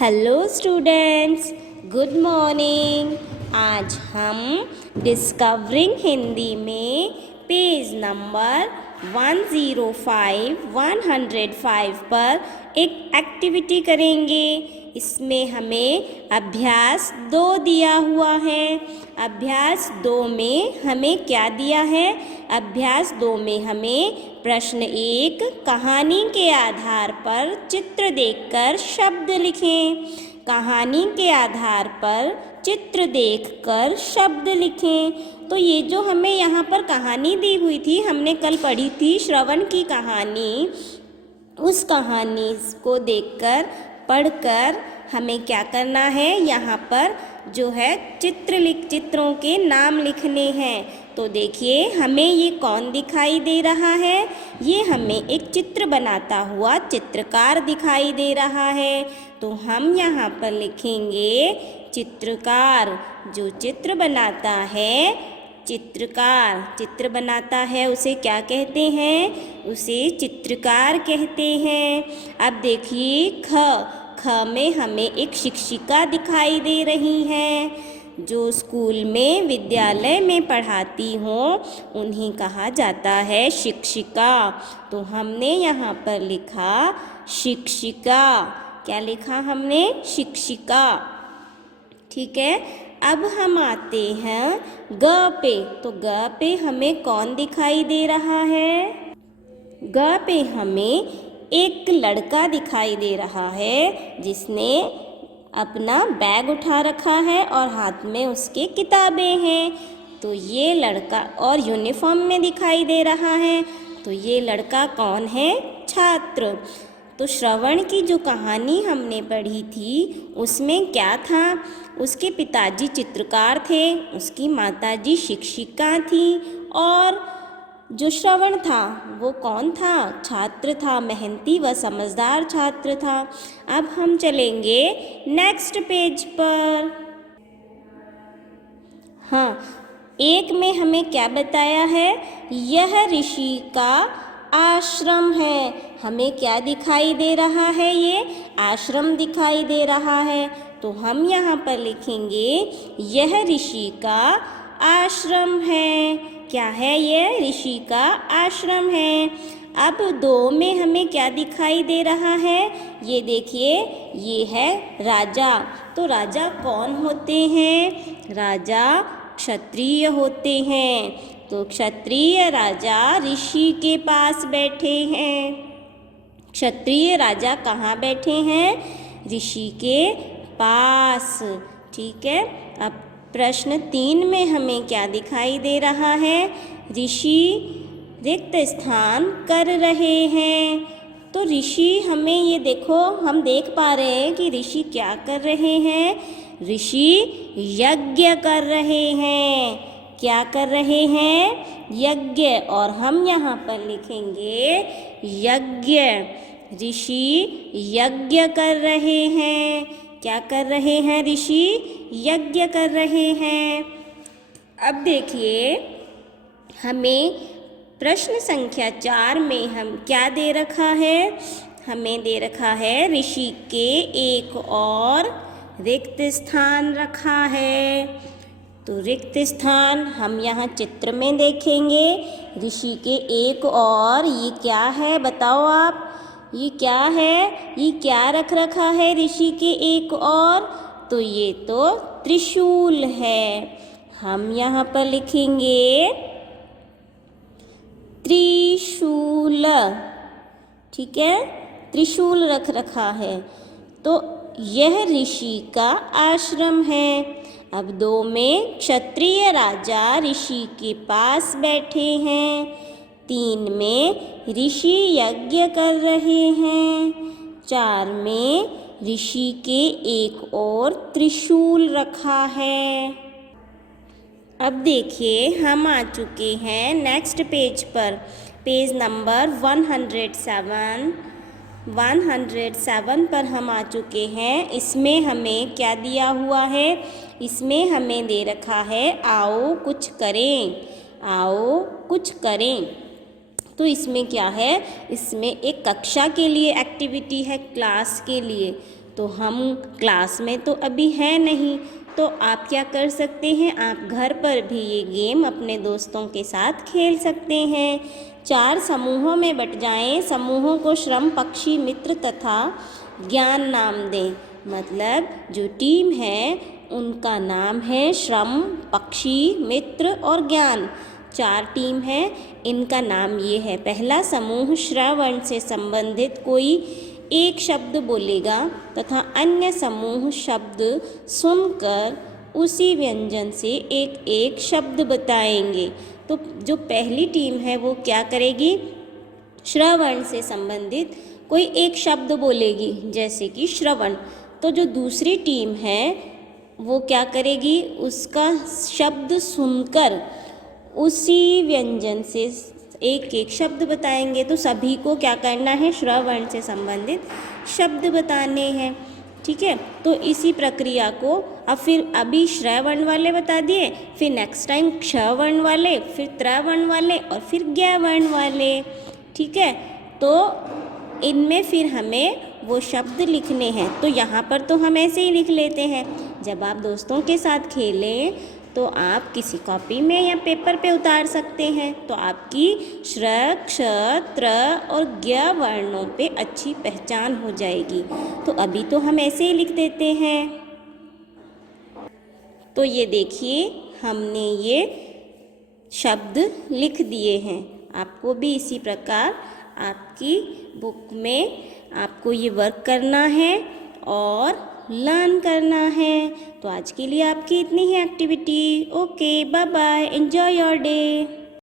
Hello students, good morning. आज हम discovering Hindi में पेज नंबर 105 पर एक एक्टिविटी करेंगे। इसमें हमें अभ्यास 2 दिया हुआ है। अभ्यास 2 में हमें क्या दिया है? अभ्यास 2 में हमें प्रश्न 1 कहानी के आधार पर चित्र देखकर शब्द लिखें। कहानी के आधार पर चित्र देखकर शब्द लिखें। तो ये जो हमें यहाँ पर कहानी दी हुई थी, हमने कल पढ़ी थी श्रवण की कहानी। उस कहानी को देखकर पढ़कर हमें क्या करना है? यहाँ पर जो है चित्रों के नाम लिखने हैं। तो देखिए, हमें ये कौन दिखाई दे रहा है? ये हमें एक चित्र बनाता हुआ चित्रकार दिखाई दे रहा है। तो हम यहाँ पर लिखेंगे चित्रकार। जो चित्र बनाता है, चित्रकार चित्र बनाता है, उसे क्या कहते हैं? उसे चित्रकार कहते हैं। अब देखिए ख में हमें एक शिक्षिका दिखाई दे रही हैं। जो स्कूल में विद्यालय में पढ़ाती हों उन्हें कहा जाता है शिक्षिका। तो हमने यहाँ पर लिखा शिक्षिका। क्या लिखा हमने? शिक्षिका। ठीक है। अब हम आते हैं ग पे। तो ग पे हमें कौन दिखाई दे रहा है? ग पे हमें एक लड़का दिखाई दे रहा है जिसने अपना बैग उठा रखा है और हाथ में उसके किताबें हैं। तो ये लड़का और यूनिफॉर्म में दिखाई दे रहा है। तो ये लड़का कौन है? छात्र। तो श्रवण की जो कहानी हमने पढ़ी थी उसमें क्या था? उसके पिताजी चित्रकार थे, उसकी माताजी शिक्षिका थी और जो श्रवण था वो कौन था? छात्र था, मेहनती व समझदार छात्र था। अब हम चलेंगे नेक्स्ट पेज पर। हाँ, 1 में हमें क्या बताया है? यह ऋषि का आश्रम है। हमें क्या दिखाई दे रहा है? ये आश्रम दिखाई दे रहा है। तो हम यहाँ पर लिखेंगे यह ऋषि का आश्रम है। क्या है? ये ऋषि का आश्रम है। अब 2 में हमें क्या दिखाई दे रहा है? ये देखिए, ये है राजा। तो राजा कौन होते हैं? राजा क्षत्रिय होते हैं। तो क्षत्रिय राजा ऋषि के पास बैठे हैं। क्षत्रिय राजा कहाँ बैठे हैं? ऋषि के पास। ठीक है। अब प्रश्न 3 में हमें क्या दिखाई दे रहा है? ऋषि रिक्त स्थान कर रहे हैं। तो ऋषि हमें ये देखो, हम देख पा रहे हैं कि ऋषि क्या कर रहे हैं? ऋषि यज्ञ कर रहे हैं। क्या कर रहे हैं? यज्ञ। और हम यहाँ पर लिखेंगे यज्ञ। ऋषि यज्ञ कर रहे हैं। क्या कर रहे हैं? ऋषि यज्ञ कर रहे हैं। अब देखिए, हमें प्रश्न संख्या 4 में हम क्या दे रखा है? हमें दे रखा है ऋषि के एक और रिक्त स्थान रखा है। तो रिक्त स्थान हम यहाँ चित्र में देखेंगे। ऋषि के एक और, ये क्या है बताओ आप? ये क्या है? ये क्या रख रखा है ऋषि के एक और? तो ये तो त्रिशूल है। हम यहाँ पर लिखेंगे त्रिशूल। ठीक है, त्रिशूल रख रखा है। तो यह ऋषि का आश्रम है। अब 2 में क्षत्रिय राजा ऋषि के पास बैठे हैं। 3 में ऋषि यज्ञ कर रहे हैं। 4 में ऋषि के एक और त्रिशूल रखा है। अब देखिए, हम आ चुके हैं नेक्स्ट पेज पर। पेज नंबर 107 पर हम आ चुके हैं। इसमें हमें क्या दिया हुआ है? इसमें हमें दे रखा है आओ कुछ करें। आओ कुछ करें। तो इसमें क्या है? इसमें एक कक्षा के लिए एक्टिविटी है, क्लास के लिए। तो हम क्लास में तो अभी हैं नहीं, तो आप क्या कर सकते हैं, आप घर पर भी ये गेम अपने दोस्तों के साथ खेल सकते हैं। 4 समूहों में बट जाएं, समूहों को श्रम, पक्षी, मित्र तथा ज्ञान नाम दें। मतलब जो टीम है उनका नाम है श्रम, पक्षी, मित्र और ज्ञान। 4 टीम है, इनका नाम ये है। पहला समूह श्रवण से संबंधित कोई एक शब्द बोलेगा तथा अन्य समूह शब्द सुनकर उसी व्यंजन से एक एक शब्द बताएंगे। तो जो पहली टीम है वो क्या करेगी, श्रवण से संबंधित कोई एक शब्द बोलेगी, जैसे कि श्रवण। तो जो दूसरी टीम है वो क्या करेगी, उसका शब्द सुनकर उसी व्यंजन से एक एक शब्द बताएंगे। तो सभी को क्या करना है, श्रवण से संबंधित शब्द बताने हैं। ठीक है, तो इसी प्रक्रिया को अब फिर अभी श्रवण वाले बता दिए, फिर नेक्स्ट टाइम क्षवर्ण वाले, फिर त्रवर्ण वाले और फिर ज्ञवर्ण वाले। ठीक है, तो इनमें फिर हमें वो शब्द लिखने हैं। तो यहाँ पर तो हम ऐसे ही लिख लेते हैं। जब आप दोस्तों के साथ खेलें तो आप किसी कॉपी में या पेपर पे उतार सकते हैं, तो आपकी श्र, क्ष, त्र और ज्ञ वर्णों पे अच्छी पहचान हो जाएगी। तो अभी तो हम ऐसे ही लिख देते हैं। तो ये देखिए, हमने ये शब्द लिख दिए हैं। आपको भी इसी प्रकार आपकी बुक में आपको ये वर्क करना है और लर्न करना है। तो आज के लिए आपकी इतनी ही activity. Okay, bye bye, enjoy your day.